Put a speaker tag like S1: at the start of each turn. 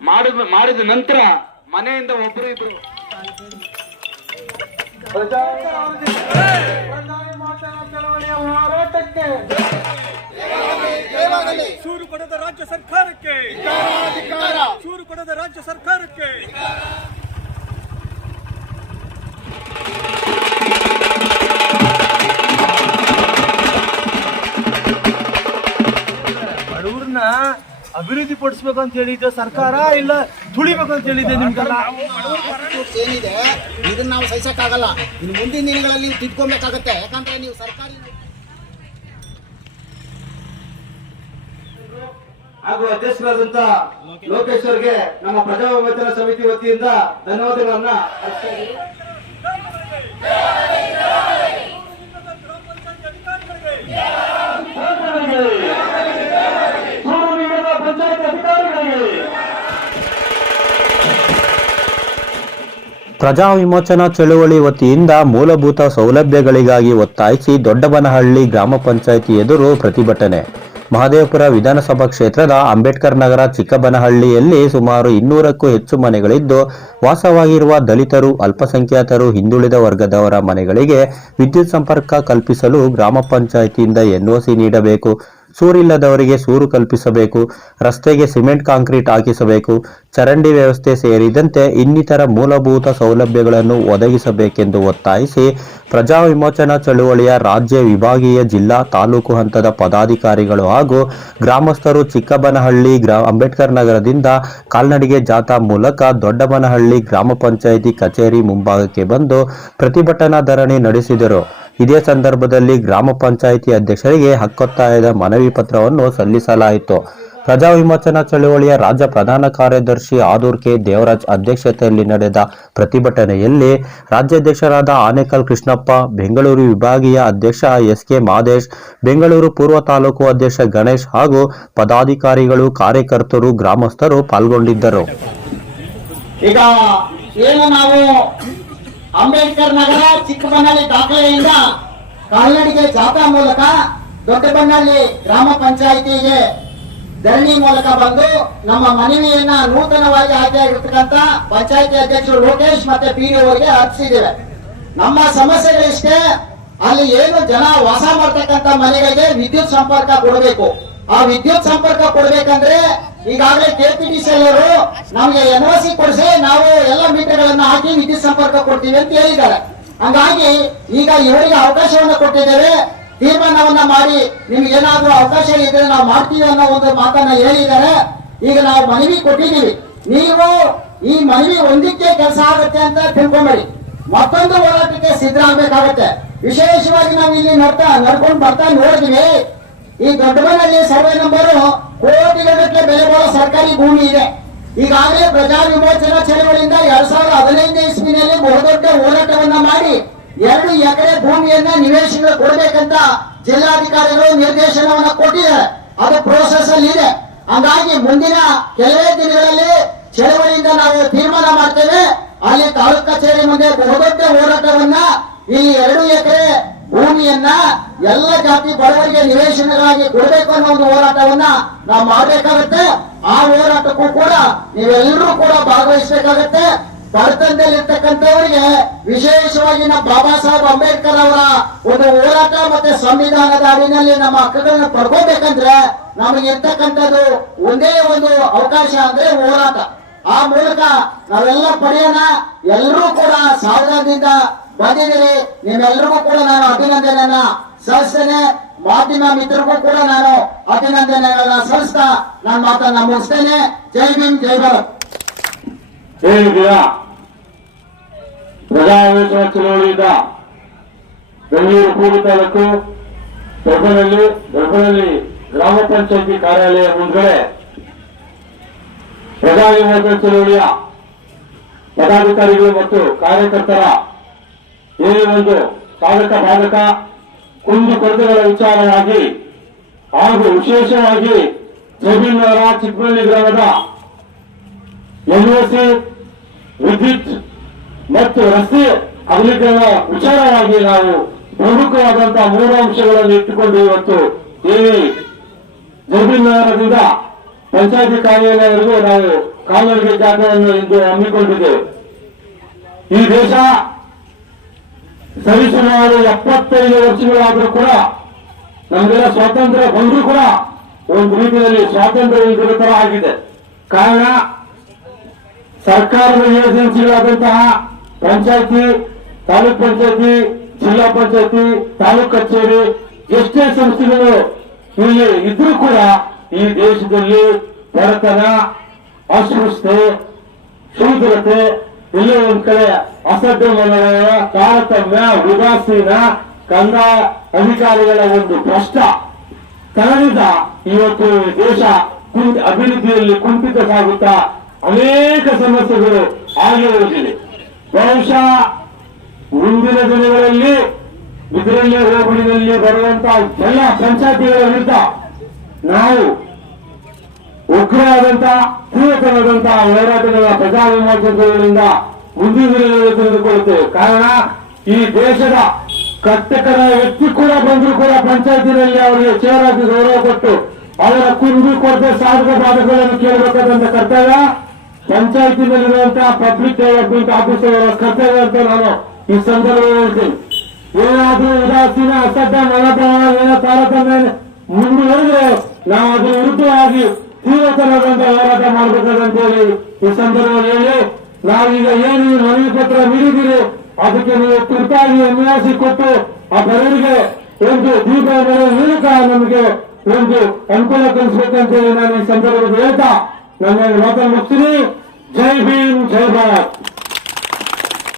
S1: ಮಾಡಿದ ಮಾಡಿದ ನಂತರ ಮನೆಯಿಂದ ಒಬ್ಬರು ಇದ್ರು.
S2: ಸೂರು ಕೊಡದ ರಾಜ್ಯ ಸರ್ಕಾರಕ್ಕೆ. ಸೂರು ಕೊಡದ ರಾಜ್ಯ ಸರ್ಕಾರಕ್ಕೆ.
S3: ಅಭಿವೃದ್ಧಿ ಪಡಿಸ್ಬೇಕು ಅಂತ ಹೇಳಿದ್ದೆ ಸರ್ಕಾರ ಇಲ್ಲ ತುಳಿಬೇಕು ಅಂತ ಹೇಳಿದ್ದೆ ನಿಮ್ಗೆಲ್ಲ.
S4: ಏನಿದೆ ಇದನ್ನ ನಾವು ಸಹಿಸಕ್ಕಾಗಲ್ಲ. ಇನ್ನು ಮುಂದಿನ ದಿನಗಳಲ್ಲಿ ನೀವು ತಿದ್ಕೊಬೇಕಾಗತ್ತೆ ಯಾಕಂದ್ರೆ ನೀವು ಸರ್ಕಾರಿ
S1: ಹಾಗೂ ಅಧ್ಯಕ್ಷರಾದಂತ ಲೋಕೇಶ್ವರ್ಗೆ ನಮ್ಮ ಪ್ರಜಾ ವಿಮೋಚನಾ ಸಮಿತಿ ವತಿಯಿಂದ ಧನ್ಯವಾದಗಳನ್ನ
S5: ಪ್ರಜಾ ವಿಮೋಚನಾ ಚಳುವಳಿ ವತಿಯಿಂದ ಮೂಲಭೂತ ಸೌಲಭ್ಯಗಳಿಗಾಗಿ ಒತ್ತಾಯಿಸಿ ದೊಡ್ಡಬನಹಳ್ಳಿ ಗ್ರಾಮ ಪಂಚಾಯಿತಿ ಎದುರು ಪ್ರತಿಭಟನೆ. ಮಹದೇವಪುರ ವಿಧಾನಸಭಾ ಕ್ಷೇತ್ರದ ಅಂಬೇಡ್ಕರ್ ನಗರ ಚಿಕ್ಕಬನಹಳ್ಳಿಯಲ್ಲಿ ಸುಮಾರು ಇನ್ನೂರಕ್ಕೂ ಹೆಚ್ಚು ಮನೆಗಳಿದ್ದು, ವಾಸವಾಗಿರುವ ದಲಿತರು, ಅಲ್ಪಸಂಖ್ಯಾತರು, ಹಿಂದುಳಿದ ವರ್ಗದವರ ಮನೆಗಳಿಗೆ ವಿದ್ಯುತ್ ಸಂಪರ್ಕ ಕಲ್ಪಿಸಲು ಗ್ರಾಮ ಪಂಚಾಯಿತಿಯಿಂದ ಎನ್ಒಸಿ ನೀಡಬೇಕು. ಸೂರಿಲ್ಲದವರಿಗೆ ಸೂರು ಕಲ್ಪಿಸಬೇಕು, ರಸ್ತೆಗೆ ಸಿಮೆಂಟ್ ಕಾಂಕ್ರೀಟ್ ಹಾಕಿಸಬೇಕು, ಚರಂಡಿ ವ್ಯವಸ್ಥೆ ಸೇರಿದಂತೆ ಇನ್ನಿತರ ಮೂಲಭೂತ ಸೌಲಭ್ಯಗಳನ್ನು ಒದಗಿಸಬೇಕೆಂದು ಒತ್ತಾಯಿಸಿ ಪ್ರಜಾ ವಿಮೋಚನಾ ಚಳುವಳಿಯ ರಾಜ್ಯ ವಿಭಾಗೀಯ ಜಿಲ್ಲಾ ತಾಲೂಕು ಹಂತದ ಪದಾಧಿಕಾರಿಗಳು ಹಾಗೂ ಗ್ರಾಮಸ್ಥರು ಚಿಕ್ಕಬನಹಳ್ಳಿ ಗ್ರಾ ಅಂಬೇಡ್ಕರ್ ನಗರದಿಂದ ಕಾಲ್ನಡಿಗೆ ಜಾಥಾ ಮೂಲಕ ದೊಡ್ಡಬನಹಳ್ಳಿ ಗ್ರಾಮ ಪಂಚಾಯಿತಿ ಕಚೇರಿ ಮುಂಭಾಗಕ್ಕೆ ಬಂದು ಪ್ರತಿಭಟನಾ ಧರಣಿ ನಡೆಸಿದರು. ಇದೇ ಸಂದರ್ಭದಲ್ಲಿ ಗ್ರಾಮ ಪಂಚಾಯಿತಿ ಅಧ್ಯಕ್ಷರಿಗೆ ಹಕ್ಕೊತ್ತಾಯದ ಮನವಿ ಪತ್ರವನ್ನು ಸಲ್ಲಿಸಲಾಯಿತು. ಪ್ರಜಾ ವಿಮೋಚನಾ ಚಳವಳಿಯ ರಾಜ್ಯ ಪ್ರಧಾನ ಕಾರ್ಯದರ್ಶಿ ಆದೂರ್ ಕೆ ದೇವರಾಜ್ ಅಧ್ಯಕ್ಷತೆಯಲ್ಲಿ ನಡೆದ ಪ್ರತಿಭಟನೆಯಲ್ಲಿ ರಾಜ್ಯಾಧ್ಯಕ್ಷರಾದ ಆನೇಕಲ್ ಕೃಷ್ಣಪ್ಪ, ಬೆಂಗಳೂರು ವಿಭಾಗೀಯ ಅಧ್ಯಕ್ಷ ಎಸ್ ಕೆ ಮಾದೇಶ್, ಬೆಂಗಳೂರು ಪೂರ್ವ ತಾಲೂಕು ಅಧ್ಯಕ್ಷ ಗಣೇಶ್ ಹಾಗೂ ಪದಾಧಿಕಾರಿಗಳು, ಕಾರ್ಯಕರ್ತರು, ಗ್ರಾಮಸ್ಥರು ಪಾಲ್ಗೊಂಡಿದ್ದರು.
S4: ಅಂಬೇಡ್ಕರ್ ನಗರ ಚಿಕ್ಕಬಣ್ಣಲ್ಲಿ ದಾಖಲೆಯಿಂದ ಕಾಲ್ನಡಿಗೆ ಜಾಥಾ ಮೂಲಕ ದೊಡ್ಡಬನ್ನಳ್ಳಿ ಗ್ರಾಮ ಪಂಚಾಯಿತಿಗೆ ಧರಣಿ ಮೂಲಕ ಬಂದು ನಮ್ಮ ಮನವಿಯನ್ನ ನೂತನವಾಗಿ ಆಯ್ಕೆಯಾಗಿರ್ತಕ್ಕಂಥ ಪಂಚಾಯಿತಿ ಅಧ್ಯಕ್ಷರು ಲೋಕೇಶ್ ಮತ್ತೆ ಅವರಿಗೆ ಅರ್ಪಿಸಿದ್ದೇವೆ. ನಮ್ಮ ಸಮಸ್ಯೆಗಳಿಷ್ಟೇ ಅಲ್ಲಿ ಏನು ಜನ ವಾಸ ಮಾಡ್ತಕ್ಕಂಥ ಮನೆಗಳಿಗೆ ವಿದ್ಯುತ್ ಸಂಪರ್ಕ ಕೊಡಬೇಕು. ಆ ವಿದ್ಯುತ್ ಸಂಪರ್ಕ ಕೊಡ್ಬೇಕಂದ್ರೆ ಈಗಾಗಲೇ ಕೆಪಿಟಿಸಿ ಅವರು ನಮಗೆ ಎನ್ ಒ ಸಿ ಕೊಡಿಸಿ ನಾವು ಎಲ್ಲ ಮೀಟರ್ಗಳನ್ನ ಹಾಕಿ ವಿದ್ಯುತ್ ಸಂಪರ್ಕ ಕೊಡ್ತೀವಿ ಅಂತ ಹೇಳಿದ್ದಾರೆ. ಹಂಗಾಗಿ ಈಗ ಇವರಿಗೆ ಅವಕಾಶವನ್ನ ಕೊಟ್ಟಿದ್ದೇವೆ. ತೀರ್ಮಾನವನ್ನ ಮಾಡಿ ನಿಮ್ಗೆ ಏನಾದ್ರೂ ಅವಕಾಶ ಇದ್ರೆ ನಾವು ಮಾಡ್ತೀವಿ ಅನ್ನೋ ಒಂದು ಮಾತನ್ನ ಹೇಳಿದ್ದಾರೆ. ಈಗ ನಾವು ಮನವಿ ಕೊಟ್ಟಿದ್ದೀವಿ. ನೀವು ಈ ಮನವಿ ಒಂದಕ್ಕೆ ಕೆಲಸ ಆಗುತ್ತೆ ಅಂತ ತಿಳ್ಕೊಂಬೇಡಿ. ಮತ್ತೊಂದು ಹೋರಾಟಕ್ಕೆ ಸಿದ್ಧರಾಗಬೇಕಾಗತ್ತೆ. ವಿಶೇಷವಾಗಿ ನಾವು ಇಲ್ಲಿ ನೋಡ್ತಾ ನಡ್ಕೊಂಡು ಬರ್ತಾ ನೋಡಿದ್ವಿ ಈ ದೊಡ್ಡಮನಲ್ಲಿ ಸರ್ವೆ ನಂಬರ್ ಕೋಟಿಗಟ್ಟಲೆ ಬೆಲೆ ಬಾಳೋ ಸರ್ಕಾರಿ ಭೂಮಿ ಇದೆ. ಈಗಾಗಲೇ ಪ್ರಜಾ ವಿಮೋಚನಾ ಚಳವಳಿಯಿಂದ ಎರಡ್ ಸಾವಿರದ ಹದಿನೈದನೇ ಇಸ್ವಿನಲ್ಲಿ ಬಹುದೊಡ್ಡ ಹೋರಾಟವನ್ನ ಮಾಡಿ ಎರಡು ಎಕರೆ ಭೂಮಿಯನ್ನ ನಿವೇಶನ ಕೊಡಬೇಕಂತ ಜಿಲ್ಲಾಧಿಕಾರಿಗಳು ನಿರ್ದೇಶನವನ್ನ ಕೊಟ್ಟಿದ್ದಾರೆ. ಅದು ಪ್ರೋಸೆಸ್ ಅಲ್ಲಿ ಇದೆ. ಹಂಗಾಗಿ ಮುಂದಿನ ಕೆಲವೇ ದಿನಗಳಲ್ಲಿ ಚಳವಳಿಯಿಂದ ನಾವು ತೀರ್ಮಾನ ಮಾಡ್ತೇವೆ. ಅಲ್ಲಿ ತಾಲೂಕು ಕಚೇರಿ ಮುಂದೆ ಬಹುದೊಡ್ಡ ಹೋರಾಟವನ್ನ ಈ ಎರಡು ಎಕರೆ ಭೂಮಿಯನ್ನ ಎಲ್ಲ ಜಾತಿ ಬಡವರಿಗೆ ನಿವೇಶನಗಳಾಗಿ ಕೊಡಬೇಕು ಅನ್ನೋ ಒಂದು ಹೋರಾಟವನ್ನ ನಾವು ಮಾಡಬೇಕಾಗತ್ತೆ. ಆ ಹೋರಾಟಕ್ಕೂ ಕೂಡ ನೀವೆಲ್ಲರೂ ಕೂಡ ಭಾಗವಹಿಸಬೇಕಾಗತ್ತೆ. ಬಡತನದಲ್ಲಿರ್ತಕ್ಕಂಥವರಿಗೆ ವಿಶೇಷವಾಗಿ ನಮ್ಮ ಬಾಬಾ ಸಾಹೇಬ್ ಅಂಬೇಡ್ಕರ್ ಅವರ ಒಂದು ಹೋರಾಟ ಮತ್ತೆ ಸಂವಿಧಾನದ ಅಡಿನಲ್ಲಿ ನಮ್ಮ ಹಕ್ಕುಗಳನ್ನ ಪಡ್ಕೋಬೇಕಂದ್ರೆ ನಮಗೆ ಇರ್ತಕ್ಕಂಥದ್ದು ಒಂದೇ ಒಂದು ಅವಕಾಶ ಅಂದ್ರೆ ಹೋರಾಟ. ಆ ಮೂಲಕ ನಾವೆಲ್ಲ ಪಡೆಯೋಣ. ಎಲ್ಲರೂ ಕೂಡ ಸಾವಧಾನದಿಂದ ಬಂದಿದ್ದೀರಿ. ನಿಮ್ಮೆಲ್ಲರಿಗೂ ಕೂಡ ನಾನು ಅಭಿನಂದನೆಯನ್ನ ಸಲ್ಲಿಸ್ತೇನೆ. ಮಾಧ್ಯಮ ಮಿತ್ರರಿಗೂ ಕೂಡ ನಾನು ಅಭಿನಂದನೆಗಳನ್ನ ಸಲ್ಲಿಸ್ತಾ ನನ್ನ ಮಾತನ್ನ ಮುಗಿಸ್ತೇನೆ. ಜೈ ಭೀಮ್, ಜೈ ಭಾರತ್.
S6: ಹೇಳಿದ್ದೀರ ಚಳವಳಿಯಿಂದ ಬೆಂಗಳೂರು ಪೂರ್ವ ತಾಲೂಕು ದೊಡ್ಡನಲ್ಲಿ ದೊಡ್ಡನಲ್ಲಿ ಗ್ರಾಮ ಪಂಚಾಯತಿ ಕಾರ್ಯಾಲಯ ಮುಂದ್ಗಡೆ ಪ್ರಜಾ ಚುನಾವಣೆಯ ಪದಾಧಿಕಾರಿಗಳು ಮತ್ತು ಕಾರ್ಯಕರ್ತರ ಏನೇ ಒಂದು ಸಾಧಕ ಬಾಧಕ ಕುಂದು ಕೊರತೆಗಳ ವಿಚಾರವಾಗಿ ಹಾಗೂ ವಿಶೇಷವಾಗಿ ಜಮೀನವರ ಚಿಕ್ಕಮಳ್ಳಿ ಗ್ರಾಮದ ಎನ್ಒಸಿ, ವಿದ್ಯುತ್ ಮತ್ತು ರಸ್ತೆ ಅಗಲೀಕರಣ ವಿಚಾರವಾಗಿ ನಾವು ಪ್ರಮುಖವಾದಂತಹ ಮೂರು ಅಂಶಗಳನ್ನು ಇಟ್ಟುಕೊಂಡು ಇವತ್ತು ದೇವಿ ಜಮೀನಗರದಿಂದ ಪಂಚಾಯತಿ ಕಾರ್ಯಾಲಯವರೆಗೂ ನಾವು ಕಾಲ್ನಡಿಗೆ ಜಾಗವನ್ನು ಇಂದು ಹಮ್ಮಿಕೊಂಡಿದ್ದೇವೆ. ಈ ದೇಶ ಸರಿಸುಮಾರು ಎಪ್ಪತ್ತೈದು ವರ್ಷಗಳಾದರೂ ಕೂಡ ನಮಗೆಲ್ಲ ಸ್ವಾತಂತ್ರ್ಯ ಬಂದರೂ ಕೂಡ ಒಂದು ರೀತಿಯಲ್ಲಿ ಸ್ವಾತಂತ್ರ್ಯ ಇಲ್ಲದ ತರ ಆಗಿದೆ. ಕಾರಣ ಸರ್ಕಾರದ ಏಜೆನ್ಸಿಗಳಾದಂತಹ ಪಂಚಾಯತಿ, ತಾಲೂಕ್ ಪಂಚಾಯತಿ, ಜಿಲ್ಲಾ ಪಂಚಾಯತಿ, ತಾಲೂಕ್ ಕಚೇರಿ, ಎಷ್ಟೇ ಸಂಸ್ಥೆಗಳು ಇಲ್ಲಿ ಇದ್ರೂ ಕೂಡ ಈ ದೇಶದಲ್ಲಿ ಬಡತನ, ಅಸ್ಪೃಶ್ಯತೆ ಶೂದ್ರತೆ ಎಲ್ಲೋ ಒಂದ್ ಕಡೆ ಅಸಡ್ಡ ಮನೆಯ ತಾರತಮ್ಯ ಉದಾಸೀನ ಕಂದ ಅಧಿಕಾರಿಗಳ ಒಂದು ಭ್ರಷ್ಟ ತನದಿಂದ ಇವತ್ತು ದೇಶ ಕುಂಠ ಅಭಿವೃದ್ಧಿಯಲ್ಲಿ ಕುಂಠಿತ ಸಾಗುತ್ತಾ ಅನೇಕ ಸಮಸ್ಯೆಗಳು ಆಗಿರುವುದಿಲ್ಲ ಬಹುಶಃ ಮುಂದಿನ ದಿನಗಳಲ್ಲಿ ಇದರಲ್ಲೇ ಹೋಬಳಿನಲ್ಲಿ ಬರುವಂತಹ ಎಲ್ಲ ಪಂಚಾಯತಿಗಳ ವಿರುದ್ಧ ನಾವು ಉಗ್ರವಾದಂತಹ ತೀವ್ರತರವಾದಂತಹ ಹೋರಾಟಗಳ ಪ್ರಜಾ ವಿಮೋಚಕಗಳಿಂದ ಮುಂದಿನ ತಿಳಿದುಕೊಳ್ಳುತ್ತೇವೆ. ಕಾರಣ, ಈ ದೇಶದ ಕಟ್ಟಕರ ವ್ಯಕ್ತಿ ಕೂಡ ಬಂದರೂ ಕೂಡ ಪಂಚಾಯತಿನಲ್ಲಿ ಅವರಿಗೆ ಚೇರಾಗಿ ಗೌರವ ಕೊಟ್ಟು ಅವರ ಕುಂದು ಕೊರತೆ ಸಾಧಕ ಬಾಧಕಗಳನ್ನು ಕೇಳಬೇಕಾದಂತ ಕರ್ತವ್ಯ ಪಂಚಾಯತಿನಲ್ಲಿರುವಂತಹ ಪಬ್ಲಿಕ್ ಡೆವಲಪ್ಮೆಂಟ್ ಆಫೀಸರ್ ಅವರ ಕರ್ತವ್ಯ ಅಂತ ನಾನು ಈ ಸಂದರ್ಭದಲ್ಲಿ ಹೇಳ್ತೀನಿ. ಏನಾದ್ರೂ ಉದಾಸೀನ, ಅಸಡ್ಡ ಏನೋ ತಾರತಮ್ಯ ಮುಂದುವರೆದ್ರೆ ನಾವು ಅದರ ವಿರುದ್ಧವಾಗಿ ತೀವ್ರತರವಾದಂತ ಹೋರಾಟ ಮಾಡಬೇಕಾದಂತ ಹೇಳಿ ಈ ಸಂದರ್ಭದಲ್ಲಿ ನಾವೀಗ ಏನು ಮನವಿ ಪತ್ರ ನೀಡಿದ್ದೀರಿ, ಅದಕ್ಕೆ ನೀವು ತುರ್ತಾಗಿ ಎನ್ಎಸಿ ಕೊಟ್ಟು ಆ ಬಡವರಿಗೆ ಒಂದು ದೀಪ ಮೂಲಕ ನಮಗೆ ಒಂದು ಅನುಕೂಲ ಕಲಿಸಬೇಕಂತ ಹೇಳಿ ನಾನು ಈ ಸಂದರ್ಭದಲ್ಲಿ ಹೇಳ್ತಾ, ನನ್ನ ಮಾತನ್ನು ಮುಗಿಸ್ತೀನಿ. ಜೈ ಭೀಮ್, ಜೈ ಭಾರತ್.